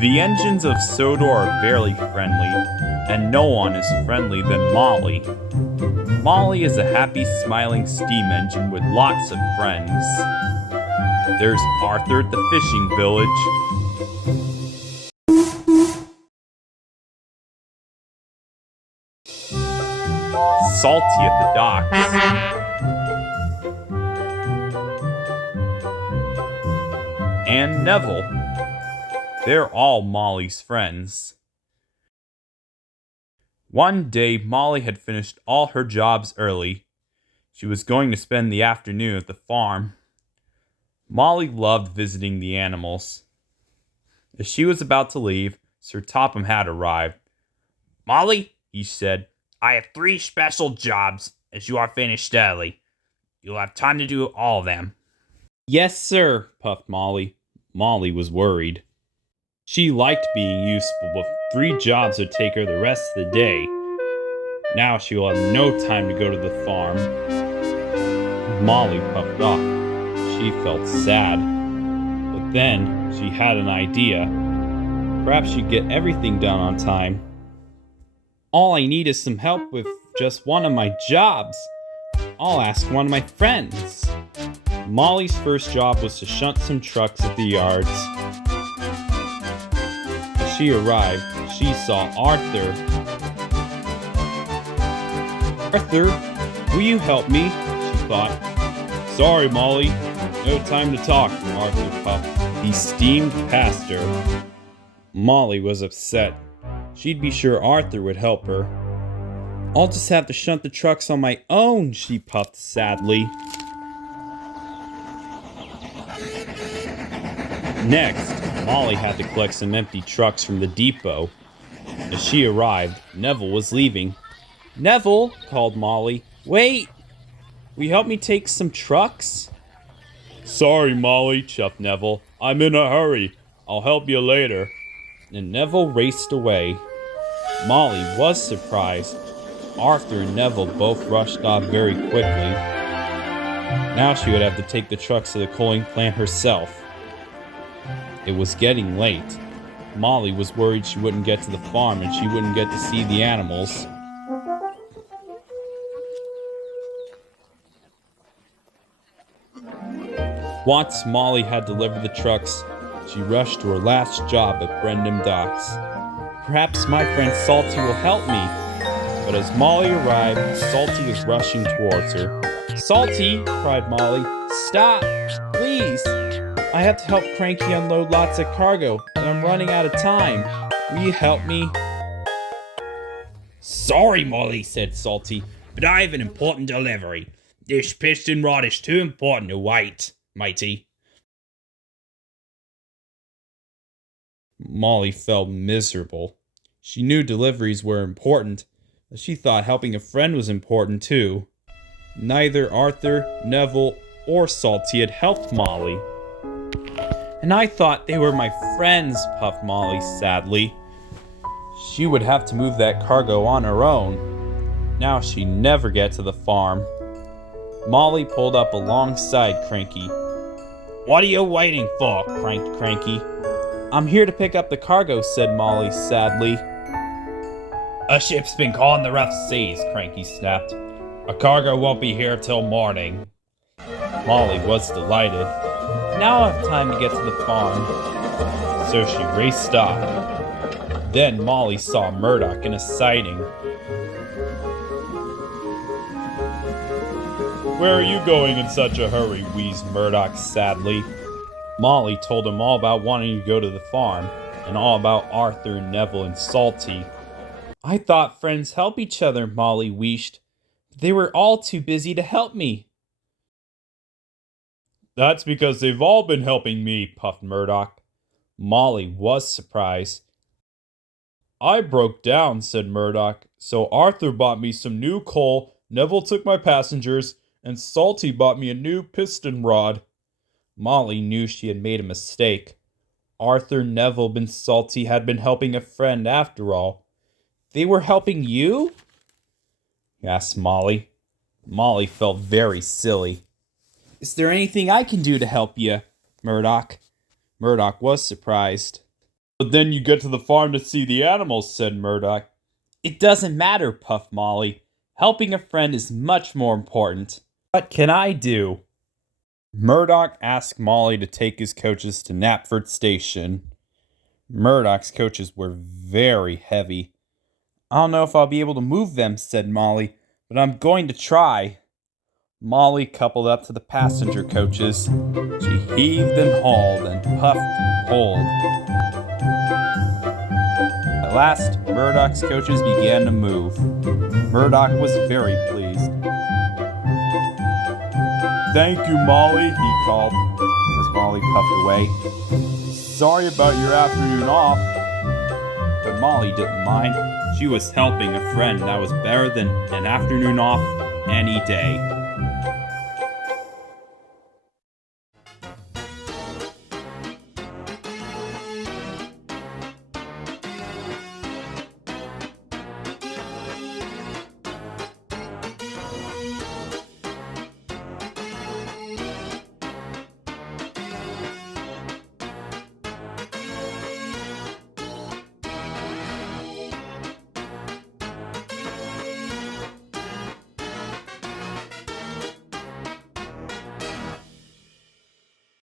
The engines of Sodor are barely friendly, and no one is friendly than Molly. Molly is a happy, smiling steam engine with lots of friends. There's Arthur at the fishing village. Salty at the docks. And Neville. They're all Molly's friends. One day, Molly had finished all her jobs early. She was going to spend the afternoon at the farm. Molly loved visiting the animals. As she was about to leave, Sir Topham had arrived. "Molly," he said, "I have 3 special jobs as you are finished early. You'll have time to do all of them." "Yes, sir," puffed Molly. Molly was worried. She liked being useful, but 3 jobs would take her the rest of the day. Now she will have no time to go to the farm. Molly puffed off. She felt sad. But then she had an idea. Perhaps she'd get everything done on time. "All I need is some help with just one of my jobs. I'll ask one of my friends." Molly's first job was to shunt some trucks at the yards. As she arrived, she saw Arthur. "Arthur, will you help me?" she thought. "Sorry, Molly. No time to talk," Arthur puffed. He steamed past her. Molly was upset. She'd be sure Arthur would help her. "I'll just have to shunt the trucks on my own," she puffed sadly. Next, Molly had to collect some empty trucks from the depot. As she arrived, Neville was leaving. "Neville," called Molly, "wait! Will you help me take some trucks?" "Sorry, Molly," chuffed Neville. "I'm in a hurry. I'll help you later." And Neville raced away. Molly was surprised. Arthur and Neville both rushed off very quickly. Now she would have to take the trucks to the coaling plant herself. It was getting late. Molly was worried she wouldn't get to the farm and she wouldn't get to see the animals. Once Molly had delivered the trucks, she rushed to her last job at Brendam Docks. "Perhaps my friend Salty will help me." But as Molly arrived, Salty was rushing towards her. "Salty!" cried Molly. "Stop! Please! I have to help Cranky unload lots of cargo, and I'm running out of time. Will you help me?" "Sorry, Molly," said Salty, "but I have an important delivery. This piston rod is too important to wait, matey." Molly felt miserable. She knew deliveries were important, but she thought helping a friend was important too. Neither Arthur, Neville, or Salty had helped Molly. "And I thought they were my friends," puffed Molly sadly. She would have to move that cargo on her own. Now she'd never get to the farm. Molly pulled up alongside Cranky. "What are you waiting for?" cranked Cranky. "I'm here to pick up the cargo," said Molly sadly. "A ship's been caught in the rough seas," Cranky snapped. "A cargo won't be here till morning." Molly was delighted. Now I have time to get to the farm. So she raced off. Then Molly saw Murdoch in a sighting. "Where are you going in such a hurry?" wheezed Murdoch sadly. Molly told him all about wanting to go to the farm, and all about Arthur, Neville, and Salty. "I thought friends help each other," Molly wheezed. "They were all too busy to help me." "That's because they've all been helping me," puffed Murdoch. Molly was surprised. "I broke down," said Murdoch, "so Arthur bought me some new coal, Neville took my passengers, and Salty bought me a new piston rod." Molly knew she had made a mistake. Arthur, Neville, and Salty had been helping a friend after all. "They were helping you?" asked Molly. Molly felt very silly. Is there anything I can do to help you, Murdoch? Murdoch was surprised. But then you get to the farm to see the animals, said Murdoch. It doesn't matter, puffed Molly. Helping a friend is much more important. What can I do? Murdoch asked Molly to take his coaches to Knapford Station. Murdoch's coaches were very heavy. I don't know if I'll be able to move them, said Molly, but I'm going to try. Molly coupled up to the passenger coaches. She heaved and hauled and puffed and pulled. At last, Murdoch's coaches began to move. Murdoch was very pleased. Thank you, Molly, he called, as Molly puffed away. Sorry about your afternoon off. But Molly didn't mind. She was helping a friend that was better than an afternoon off any day.